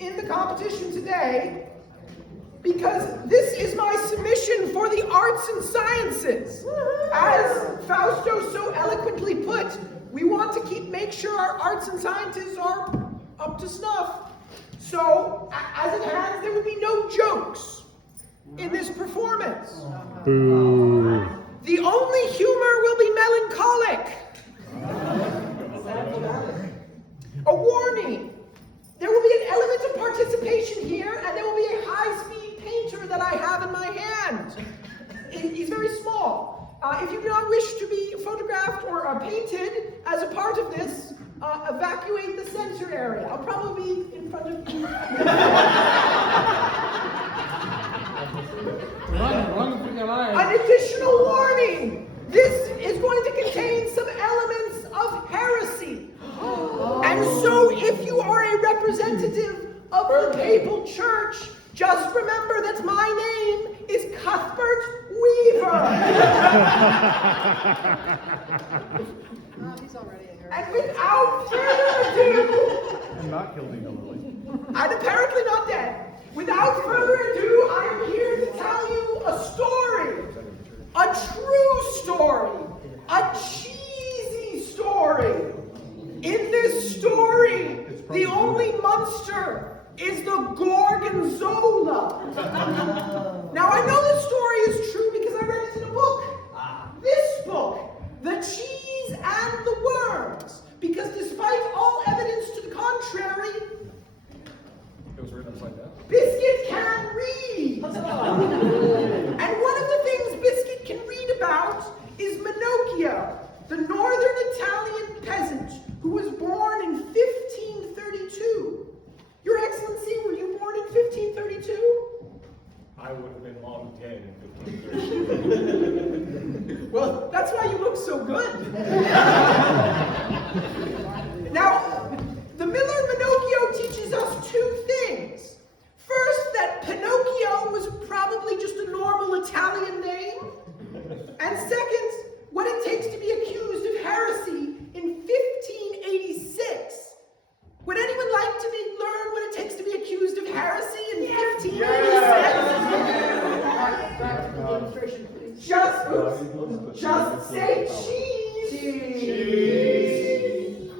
in the competition today because this is my submission for the arts and sciences. As Fausto so eloquently put, we want to make sure our arts and sciences are up to snuff. So, as it has, there will be no jokes in this performance. Boo. The only humor will be melancholic. A warning, there will be an element of participation here, and there will be a high-speed painter that I have in my hand. He's very small. If you do not wish to be photographed or painted as a part of this, evacuate the center area. I'll probably be in front of you. An additional warning. This is going to contain some elements of heresy. And so if you are a representative of the papal church, just remember that my name is Cuthbert Weaver. He's already a heretic. And without further ado, I'm not killing Lily. and apparently not dead, without further ado, I am here to tell you a story. A true story. A cheesy story. In this story, the only monster is the Gorgonzola. Now, I know this story is true because I read it in a book. This book, The Cheese and the Worms. Because despite all evidence to the contrary, It was written upside down. Biscuit can read. And one of the things Biscuit can read about is Minocchio, the northern Italian peasant who was born in 1532. Your Excellency, were you born in 1532? I would have been long dead in 1530. Well, that's why you look so good. Now, the Miller Minocchio teaches us two things. First, that Pinocchio was probably just a normal Italian name. And second, what it takes to be accused of heresy in 1586. Would anyone like to learn what it takes to be accused of heresy in 1586? Just say cheese. Cheese.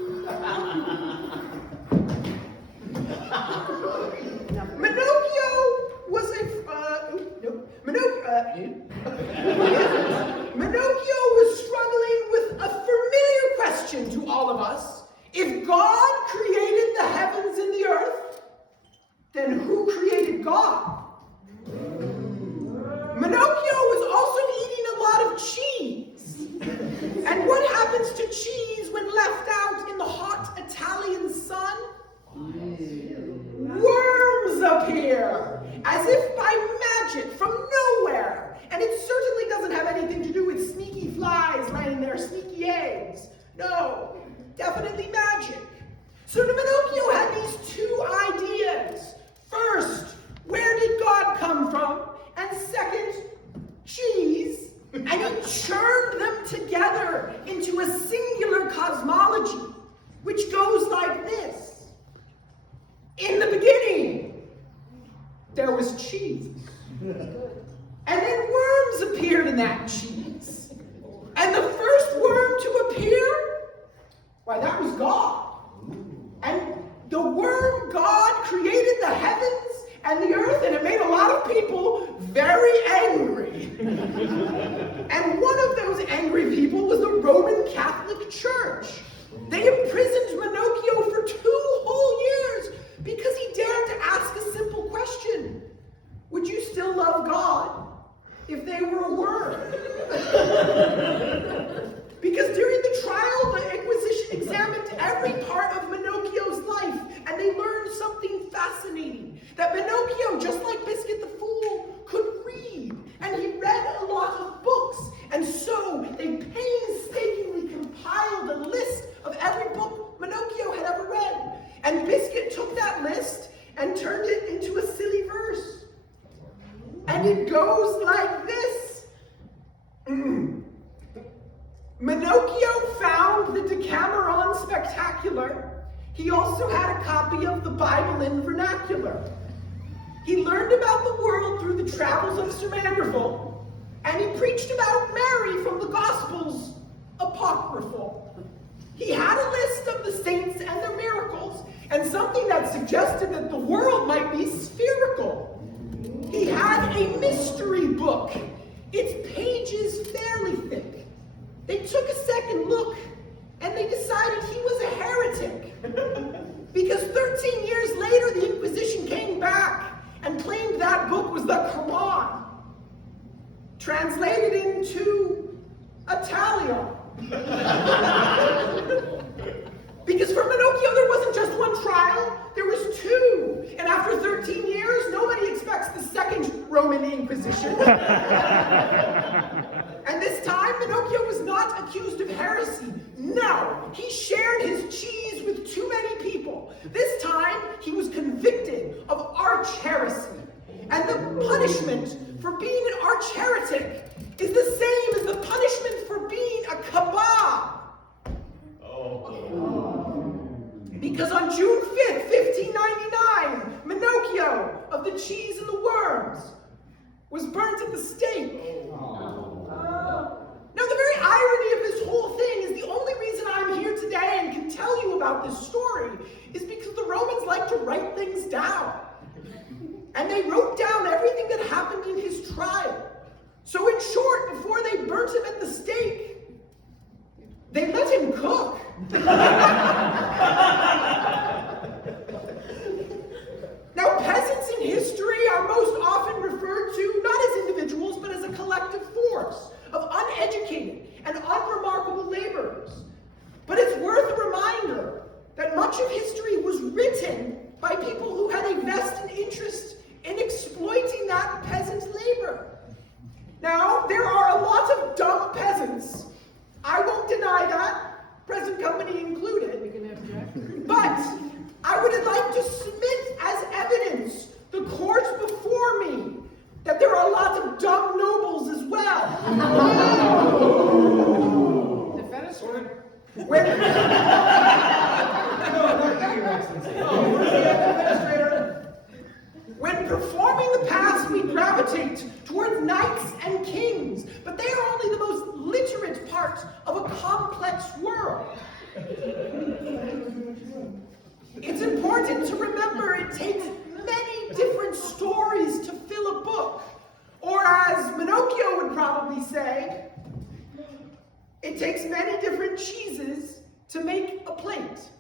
Minocchio was Minocchio was struggling with a familiar question to all of us. If God created the heavens and the earth, then who created God? Minocchio was also eating a lot of cheese. And what happens to cheese when left out in the hot Italian sun? Worms appear, as if by magic from nowhere. And it certainly doesn't have anything to do with sneaky flies laying their sneaky eggs. No, definitely magic. So Minocchio had these two ideas. First, where did God come from? And second, cheese. And he churned them together into a singular cosmology, which goes like this. In the beginning, there was cheese. And then worms appeared in that cheese. And the first worm to appear, why, that was God. And the worm God created the heavens and the earth, and it made a lot of people very angry. And one of those angry people was the Roman Catholic Church. They imprisoned Minocchio for 2 whole years because he dared to ask a simple question. Would you still love God if they were a worm? Because during the trial, the Inquisition examined every part of Minocchio's life, and they learned something fascinating. That Minocchio, just like Biscuit the Fool, could read, and he read a lot of books. And so they painstakingly compiled a list of every book Minocchio had ever read. And Biscuit took that list and turned it into a silly verse. And it goes like this. Minocchio found the Decameron Spectacular. He also had a copy of the Bible in vernacular. popular. He learned about the world through the travels of Sir Manderville, and he preached about Mary from the Gospels apocryphal. He had a list of the saints and their miracles, and something that suggested that the world might be spherical. He had a mystery book, its pages fairly thick. They took a second look, and they decided he was a heretic. Because 13 years later, the Inquisition came back and claimed that book was the Quran, translated into Italian. Because for Pinocchio, there wasn't just one trial, there was two. And after 13 years, nobody expects the second Roman Inquisition. And this time, Pinocchio was not accused of heresy. No, he shared his cheese with too many people. This time, he was convicted of arch heresy. And the punishment for being an arch heretic is the same as the punishment for being a kebab. Because on June 5th, 1599, Pinocchio of the Cheese and the Worms was burnt at the stake. Now, the very irony of this whole thing is the only reason I'm here today and can tell you about this story is because the Romans like to write things down. And they wrote down everything that happened in his trial. So in short, before they burnt him at the stake, they let him cook. Now, peasants in history are most often referred to not as individuals, but as a collective force of uneducated and unremarkable laborers. But it's worth a reminder that much of history was written by people who had a vested interest in exploiting that peasant labor. Now, there are a lot of dumb peasants. I won't deny that, present company included. But I would like to submit as evidence the court before me that there are lots of dumb nobles as well. Defense order. When performing the past, we gravitate toward knights and kings, but they are only the most literate part of a complex world. It's important to remember it takes many different stories to fill a book, or as Pinocchio would probably say, it takes many different cheeses to make a plate.